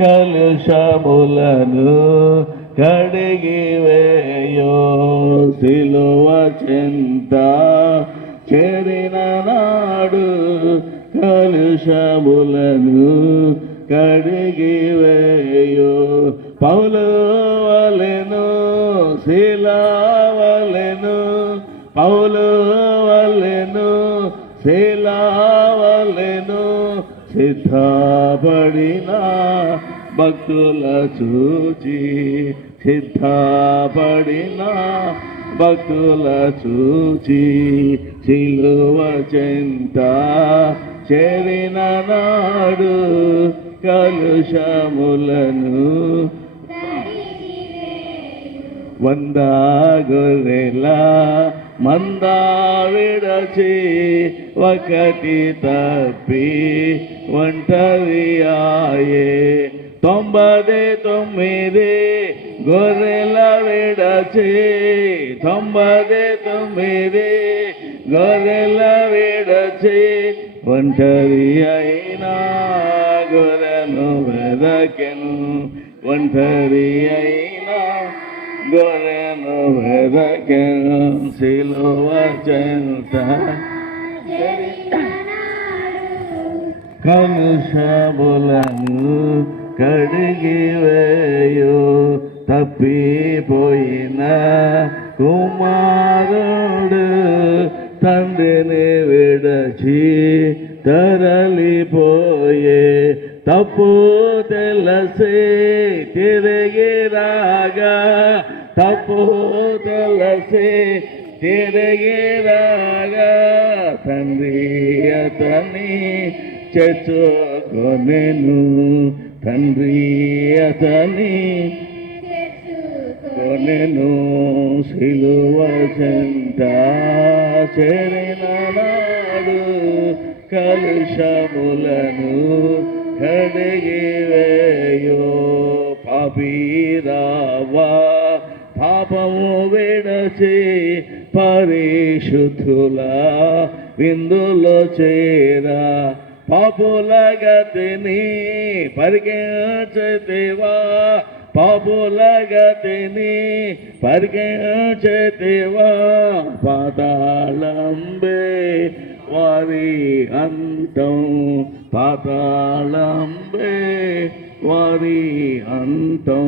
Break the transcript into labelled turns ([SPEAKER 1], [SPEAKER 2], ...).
[SPEAKER 1] కలుషములను కడిగి వేయో సిలువ చింత చేరిన నాడు కలుషములను కడిగి వేయో పౌలు వలెను శిలావలెను పౌలు వలెను శిలావలెను భక్తుల చూచి సిద్ధపడిన భక్తుల చూచి సిలువ చెంత చేరిన నాడు కలుషములను వంద గొర్రెల మంద విడచి ఒకటి తప్పి ఒంటరి ఆయే తొంభది తొమ్మిది గొర్రెల విడచి తొంభది తొమ్మిది గొర్రెల విడచి ఒంటరి అయినా గొర్రెను వెదకెను. ఒంటరి అయినా గొర్రెను వెదకెను. సిలువ చెంత కలుషములను కడిగి వేయు. తప్పిపోయిన కుమారుడు తండ్రిని విడచి తరలిపోయే. తప్పు తెలసి తిరిగి రాగా. తప్పు తెలసి తిరిగి రాగా. తండ్రి అతని చెచ్చుకొనెను తండ్రి అతని కొనెను సిలువ చెంత చేరిన కలుషములను కడిగి వేయో పాపీరావా పాపము విడచి పరిశుద్ధుల విందులో చేరా. పాపుల గతిని పరిగెచతివా పాపుల గతిని పరిగెచతివా పాతాళంబే వారి అంతం పాతాళంబే వారి అంతం.